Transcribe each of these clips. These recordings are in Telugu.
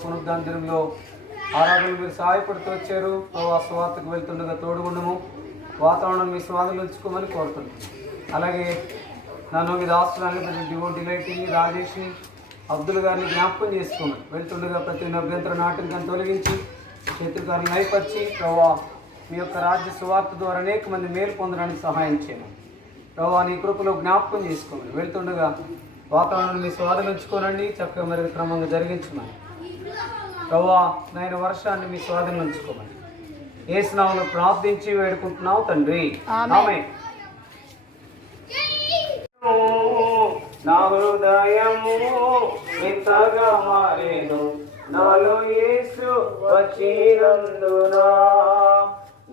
పునరుద్ధానంలో ఆరాధనలు మీరు సహాయపడుతూ వచ్చారు. ప్రభావ స్వార్థకు వెళ్తుండగా తోడుగుండము, వాతావరణం మీ స్వాధీనంలో ఉంచుకోమని కోరుతున్నాం. అలాగే నన్ను మీ దాస్తులని డివోటిలైట్ని, రాజేష్ని, అబ్దుల్ గారిని జ్ఞాపకం చేసుకోమని వెళ్తుండగా ప్రతి అభ్యంతర నాటకాన్ని తొలగించి శత్రుకారులను నైపరిచి ప్రభావ మీ యొక్క రాజ్య సువార్త ద్వారా అనేక మంది మేలు పొందడానికి సహాయం చేయమని ప్రభావ నీ కృపలో జ్ఞాపకం చేసుకోమని వెళ్తుండగా వాతావరణం మీ స్వాధీనం ఉంచుకోనండి, చక్కగా మరి క్రమంగా జరిగించమని ప్రభావ నాయన వర్షాన్ని మీ స్వాధీనం ఉంచుకోమని యేసు నామములో ప్రార్థించి వేడుకుంటున్నావు తండ్రి, ఆమేన్. నా హృదయము ఇంతగా మారేను నాలో యేసు వచ్చినందునా,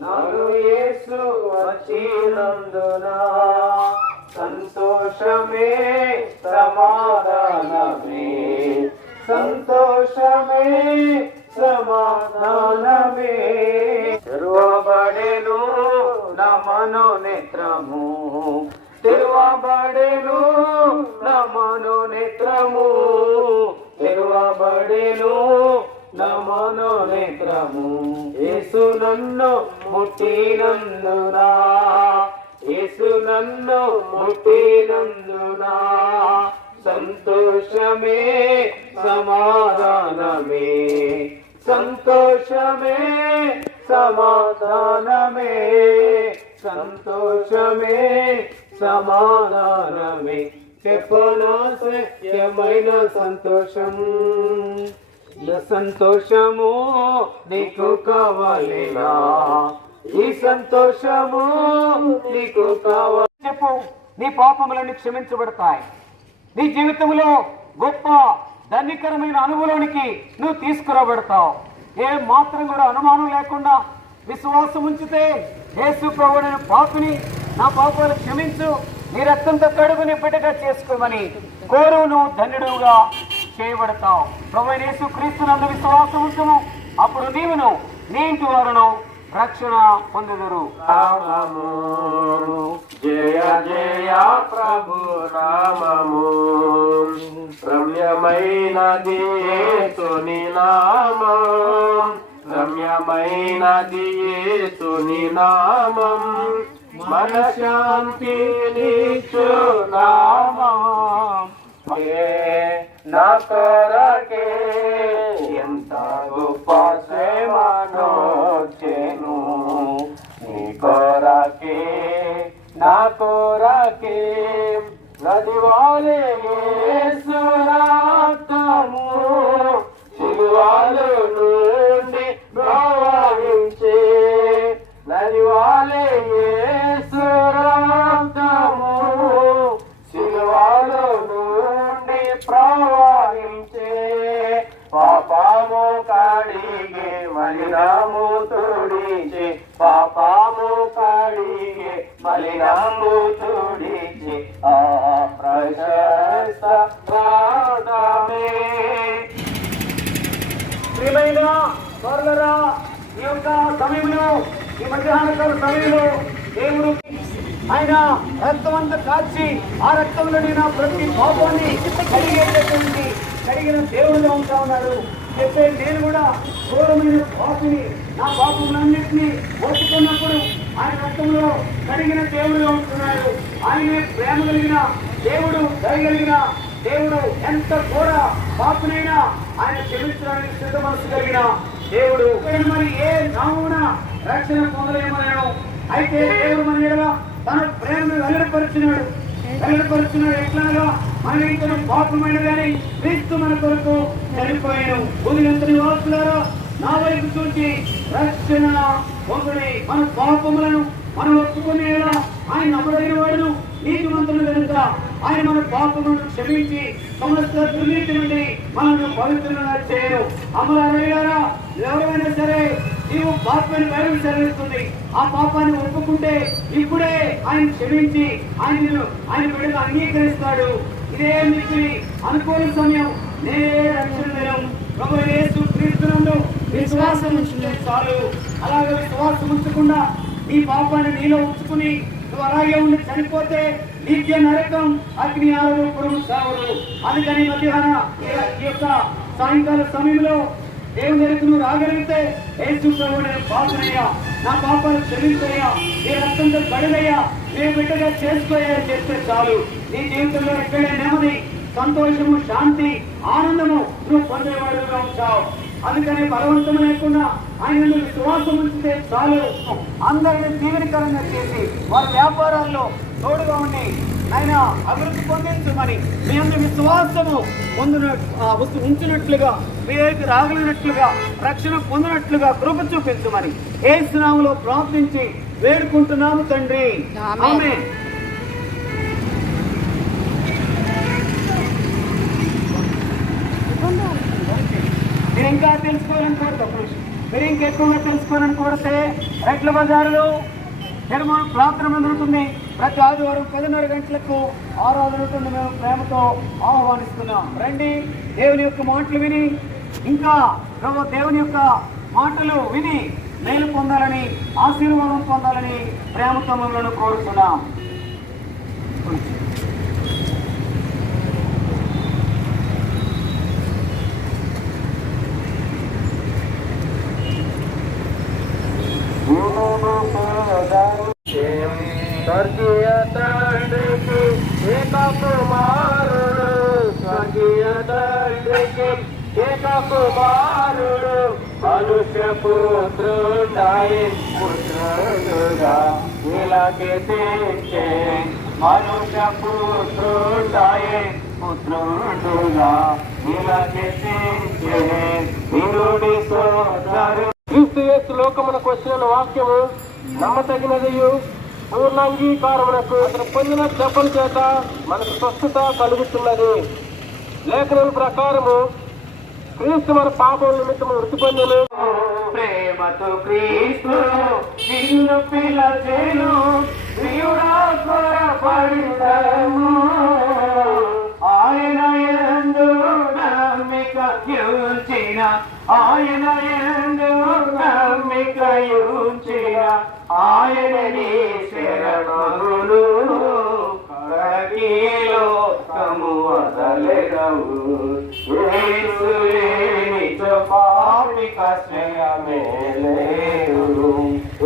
నాలో యేసు వచ్చినందునా సంతోషమే సమాధానమే, సంతోషమే సమాధానమే. తెరువబడెను నా మనోనేత్రము, తెరువబడెను నా మనోనేత్రము, తెరువబడెను నా మనోనేత్రము. యేసు నన్ను ముట్టినందునా, యేసు నన్ను ముట్టినందునా సంతోషమే సమాధానమే, సంతోషమే సమాధానమే, సంతోషమే సమాధానమే. చెప్పనాశక్యమైన సంతోషం, సంతోషము నీకు కావాలిలా, ఈ సంతోషము నీకు కావాలి. చెప్పు, నీ పాపములన్నీ క్షమించబడతాయి. నీ జీవితంలో గొప్ప ధన్యకరమైన అనుభవానికి నువ్వు తీసుకురాబడతావు. ఏ మాత్రం కూడా అనుమానం లేకుండా విశ్వాసం ఉంచితే యేసు ప్రభువైన పాపిని నా పాపాలు క్షమించు, నీ రక్తంతో కడుగుని బిడ్డగా చేసుకోమని కోరు, నువ్వు ధన్యుడుగా చేయబడతావు. ప్రభువైన యేసు క్రీస్తునందు విశ్వాసం ఉంచుము, అప్పుడు నీవును నీ ఇంటి వారును రక్షణ పొందుదురు. జయ జయ ప్రభు నామము, రమ్యమైనది యేసుని నామం, రమ్యమైనది యేసుని నామం, మన శాంతినిచ్చు నామం. నా కొరకే ఎంత గొప్ప శ్రమనొచ్చెను, నీ కొరకే నా కొరకే నదివాలే యేసు రక్తము, సిలువలో నుండి ప్రవహించే నదివాలే యేసు రక్తము, సిలువలో నుండి ప్రవహించే. పాపము కడిగే మలినము తుడిచే, పాపము కడిగే మలినము తుడిచే ఆ ప్రశస్త రక్తమే. ప్రియమైన సోదరులారా, ఈ యొక్క సమయంలో, ఈ మధ్యాహ్నకాల సమయంలో దేవుడు ఆయన రక్తం అంతా కాచి ఆ రక్తంలో నా ప్రతి పాపాన్ని కడిగిన దేవుడుగా ఉంటా ఉన్నాడు. చెప్పే నేను కూడా ఘోరమైన పాపిని, నా పాపములన్నింటినీ ఒప్పుకున్నప్పుడు ఆయన రక్తంలో కడిగిన దేవుడుగా ఉంటున్నాడు. ఆయనే ప్రేమ కలిగిన దేవుడు, దయగలిగిన దేవుడు. ఎంత ఘోర పాపనైనా ఆయన క్షమించడానికి సిద్ధ మనసు కలిగిన దేవుడు. మరి ఏ నామున రక్షణ పొందలేమన్నాను. అయితే దేవుడు మన ఎడల తన ప్రేమను వెల్లడిపరుచున్నాడు. ఎట్లాగా మన ఇంట్లో పాపమైన కానీ క్రీస్తు మన కొరకు చనిపోయాను. భూమినంత నివాసులారా, నా వైపు చూసి రక్షణ పొందుడి. మన పాపములను మనం ఒప్పుకునేలా ఆయన నమ్మదగిన వాడును, నీతిమంతుడు కనుక ఆయన మన పాపములను క్షమించి సమస్త దుర్నీతి నుండి మనను పవిత్రంగా చేయను. అమరారా, ఎవరైనా సరే నీవు పాపాన్ని వేరే సెలవిస్తుంది, ఆ పాపాన్ని ఒప్పుకుంటే ఇప్పుడే ఆయన క్షమించి ఆయన బిడ్డగా అంగీకరిస్తాడు. ఇదే మీకు అనుకూల సమయం, నేనే రక్షణ దినం. ప్రభువైన యేసు క్రీస్తునందు విశ్వాసం ఉంచుకుంటే చాలు. అలాగే విశ్వాసం ఉంచకుండా నీ పాపాన్ని నీలో ఉంచుకుని నువ్వు అలాగే ఉండి చనిపోతే నిత్య నరకం, అగ్ని ఆరు పురుగు సావులు. అందుకని మధ్యాహ్న ఈ యొక్క సాయంకాల సమయంలో దేవుని దగ్గరకు నువ్వు రాగలిగితే యేసు ప్రభువు నేను పాపనయ్యా, నా పాపాలు క్షమించయ్యా, నీ రక్తంతో కడుగయ్యా, నీ బిడ్డగా చేసుకోయ్యా అని చెప్తే చాలు. నీ జీవితంలో ఎక్కడే నెమ్మది, సంతోషము, శాంతి, ఆనందము నువ్వు పొందేవాడుగా ఉంటావు. అందుకని బలవంతం లేకుండా ఆయన విశ్వాసం ఉంచితే చాలు. అందరినీ దీవెనకరంగా చేసి వారి వ్యాపారాల్లో తోడుగా ఉండి ఆయన అభివృద్ధి పొందించమని మీ అందరి విశ్వాసము ఉంచినట్లుగా, మీకు రాగలిగినట్లుగా, రక్షణ పొందినట్లుగా కృప చూపించమని యేసు నామములో ప్రార్థించి వేడుకుంటున్నాము తండ్రి, ఆమేన్. మీరు ఇంకా తెలుసుకోవాలని కోరుతాం, మీరు ఇంకెక్కువగా తెలుసుకోవాలని కోరితే రెడ్ల బజారులో నిర్మాణ ప్రార్థన జరుగుతుంది. ప్రతి ఆదివారం 10:30 గంటలకు ఆరాధన ఉంటుంది. మేము ప్రేమతో ఆహ్వానిస్తున్నాం. రండి, దేవుని యొక్క మాటలు విని, ఇంకా ప్రభు దేవుని యొక్క మాటలు విని మేలు పొందాలని, ఆశీర్వాదం పొందాలని ప్రేమతో మమ్మల్ని కోరుతున్నాం. స్వర్గీయ తండ్రికి ఏక కుమారుడు, స్వర్గీయ తండ్రికి ఏక కుమారుడు, మనుష్య పుత్రుడాయి పుత్రుడుగా ఇలాగే తెచ్చే, మనుష్య పుత్రుడాయి పుత్రుడుగా ఇలాగే తెచ్చే, నిరుడి సోదరు. క్రీస్తు యేసు లోకమునకు వచ్చిన వాక్యము నమ్మతగినదియు పూర్ణాంగీకారమునకు అతను పొందిన దెబ్బల చేత మనకు స్వస్థత కలుగుతున్నది. లేఖనం ప్రకారము క్రీస్తు మన పాపం నిమిత్తము మృతి పొందెను. ప్రేమతో క్రీస్తు నిన్ను పిలచెను, ప్రియుడా కొరపడము, ఆయన యందు నమ్మిక ఉంచిన, ఆయన యందు నమ్మిక ఉంచిన, ఆయనని శరణులు కరకీలోకము వదలెదవు, యేసు లేనిచో పాపిక శ్రేయమే లేదు,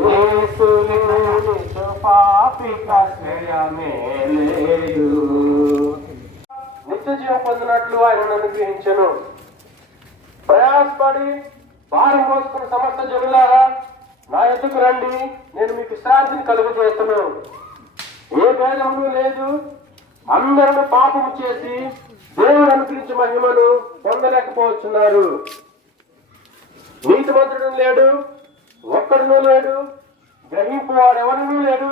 యేసు లేనిచో పాపిక శ్రేయమే లేదు. నిత్య జీవం పొందినట్లు ఆయన అనుగ్రహించెను. ప్రయాసపడి భారం మోసుకున్న సమస్త జనులారా నా ఎద్దుకు రండి, నేను మీకు విశ్రాంతిని కలుగజేస్తును. ఏ భేదములు లేదు, అందరూ పాపము చేసి దేవుడు అనుగ్రహించే మహిమను పొందలేకపోతున్నారు. నీతిమంతుడు లేడు, ఒక్కడునూ లేడు, గ్రహింపు వాడెవరనూ లేడు,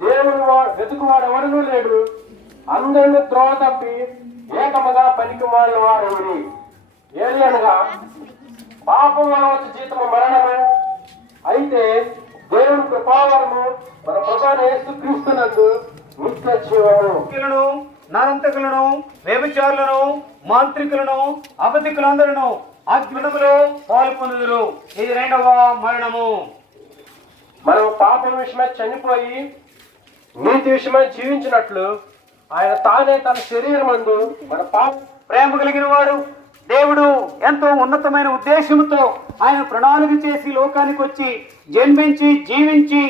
దేవుడు వెతుకువాడెవరనూ లేడు, అందరినీ త్రోవ తప్పి ఏకముగా పనికి వాళ్ళ వారు. ఏది అనగా పాపం వల్ల వచ్చే జీతము మరణమే, అయితే దేవుని కృపావరము మన ప్రభువైన యేసుక్రీస్తునందు నిత్య జీవము. నరంతకులను, వ్యభిచారులను, మాంత్రికులను, అబద్ధికులందరూ అగ్నిలో పాల్పొందుదురు. ఇది 2వ మరణము. మనం పాపం విషయమై చనిపోయి నీతి విషయమై జీవించినట్లు ఆయన తానే తన శరీరమందు మన పాప ప్రేమ కలిగిన వాడు దేవుడు ఎంతో ఉన్నతమైన ఉద్దేశంతో ఆయన ప్రణాళిక చేసి లోకానికి వచ్చి జన్మించి జీవించి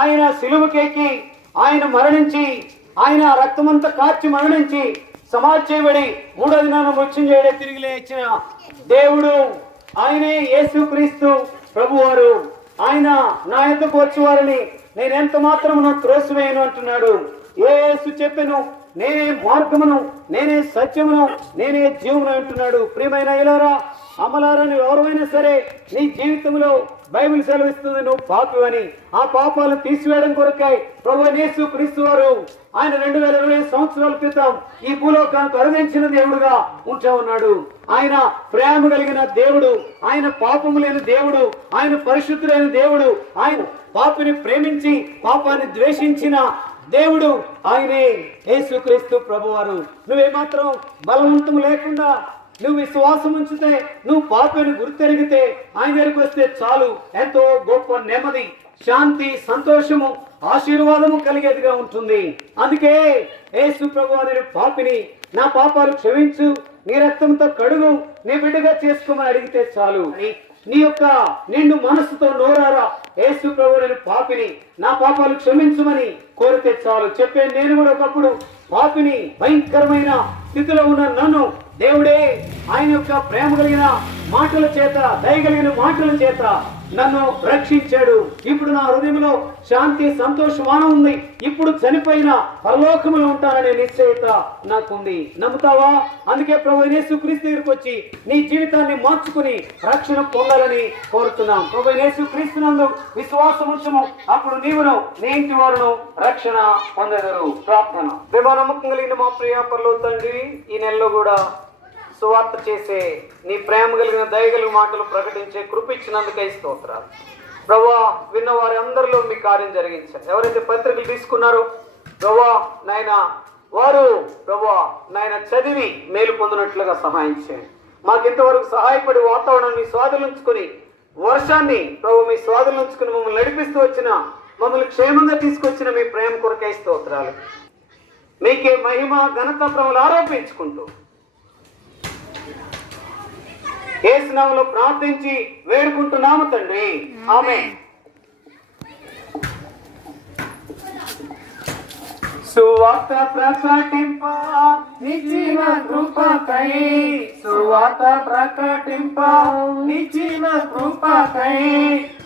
ఆయన సిలువకెక్కి ఆయన మరణించి ఆయన రక్తమంతా కార్చి మరణించి సమాధి చేయబడి 3వ దినాన మృత్యుంజయుడే తిరిగి లేచిన దేవుడు ఆయనే యేసుక్రీస్తు ప్రభువారు. ఆయన నా యొద్దకు వచ్చేవారిని నేను ఎంత మాత్రమును త్రోసివేయను అంటున్నాడు. యేసు చెప్పెను, నేనే మార్గమును, నేనే సత్యమును, నేనే జీవమును అంటున్నాడు. ప్రియమైన ఇలారా అమలారని ఎవరైనా సరే నీ జీవితంలో బైబిల్ సెలవిస్తుంది నువ్వు పాపివని. ఆ పాపాలను తీసివేయడం కొరకై ప్రభువైన యేసుక్రీస్తు వారు ఆయన 2020 సంవత్సరాల క్రితం ఈ భూలోకానికి అరుదించిన దేవుడుగా ఉంటూ ఉన్నాడు. ఆయన ప్రేమ కలిగిన దేవుడు, ఆయన పాపము లేని దేవుడు, ఆయన పరిశుద్ధులైన దేవుడు, ఆయన పాపిని ప్రేమించి పాపాన్ని ద్వేషించిన దేవుడు ఆయనే యేసుక్రీస్తు ప్రభువారు. నువ్వేమాత్రం బలవంతం లేకుండా నువ్వు విశ్వాసం ఉంచితే, నువ్వు పాపిని గుర్తెరిగితే ఆయన దగ్గరికి వస్తే చాలు, ఎంతో గొప్ప నెమ్మది, శాంతి, సంతోషము, ఆశీర్వాదము కలిగేదిగా ఉంటుంది. అందుకే యేసు ప్రభువారు పాపిని నా పాపాలు క్షమించు, నీ రక్తంతో కడుగు, నీ బిడ్డగా చేసుకోమని అడిగితే చాలు. నీ యొక్క నిండు మనసుతో నోరారా యేసు ప్రభు నేను పాపిని, నా పాపాలు క్షమించుమని కోరితే చాలు. చెప్పే నేను కూడా ఒకప్పుడు పాపిని, భయంకరమైన స్థితిలో ఉన్న నన్ను దేవుడే ఆయన యొక్క ప్రేమ కలిగిన మాటల చేత, దయ కలిగిన మాటల చేత నన్ను రక్షించాడు. ఇప్పుడు నా హృదయంలో శాంతి, సంతోషమానం ఉంది. ఇప్పుడు చనిపోయిన పరలోకములో ఉంటాననే నిశ్చయత నాకుంది. నమ్ముతావా? అందుకే ప్రభు యేసుక్రీస్తు దగ్గరికి వచ్చి నీ జీవితాన్ని మార్చుకుని రక్షణ పొందాలని కోరుతున్నాం. ప్రభు యేసుక్రీస్తునందు విశ్వాసం ఉంచము, అప్పుడు నీవును నీ ఇంటి వారును రక్షణ పొందెదరు. ప్రార్థన. నమ్మకం కలిగిన మా ప్రియ పరలోక తండ్రి, ఈ నెలలో కూడా సువార్త చేసే నీ ప్రేమ కలిగిన దయ కలిగిన మాటలు ప్రకటించే కృపించినందుకై స్తోత్రాలు. ప్రభువా, విన్న వారి అందరిలో మీ కార్యం జరిగించండి. ఎవరైతే పత్రికలు తీసుకున్నారో ప్రభువా నాయన, వారు ప్రభువా నాయన చదివి మేలు పొందినట్లుగా సహాయం చేయండి. మాకు ఇంతవరకు సహాయపడి వాతావరణాన్ని మీ స్వాధీనించుకుని, వర్షాన్ని ప్రభు మీ స్వాధీనించుకుని మమ్మల్ని నడిపిస్తూ వచ్చిన, మమ్మల్ని క్షేమంగా తీసుకొచ్చిన మీ ప్రేమ కొరకై స్తోత్రాలు. మీకే మహిమ, ఘనత, ప్రభువులు ఆరోపించుకుంటూ యేసు నామములో ప్రార్థించి వేడుకుంటున్నాము తండ్రి. ఆమేన్. సువార్త ప్రకటింప నిజీవ కృపకై, సువార్త ప్రకటింప నిజీవ కృపకై,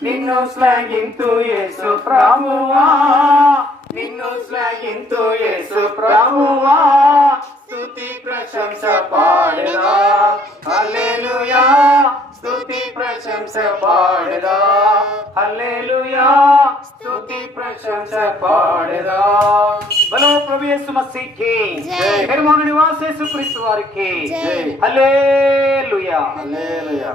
నిన్ను శ్లాఘింతు యేసు ప్రభువా, నిన్ను శ్లాఘింతు యేసు ప్రభువా, స్తుతి ప్రశంస పాడెదా, హల్లెలూయా, స్తుతి ప్రశంస పాడెదా, హల్లెలూయా, స్తుతి ప్రశంస పాడెదా. బలో ప్రభు యేసు మసీహ్కి నిర్మోహన నివాస యేసు క్రీస్తు వారికి హల్లెలూయా, హల్లెలూయా.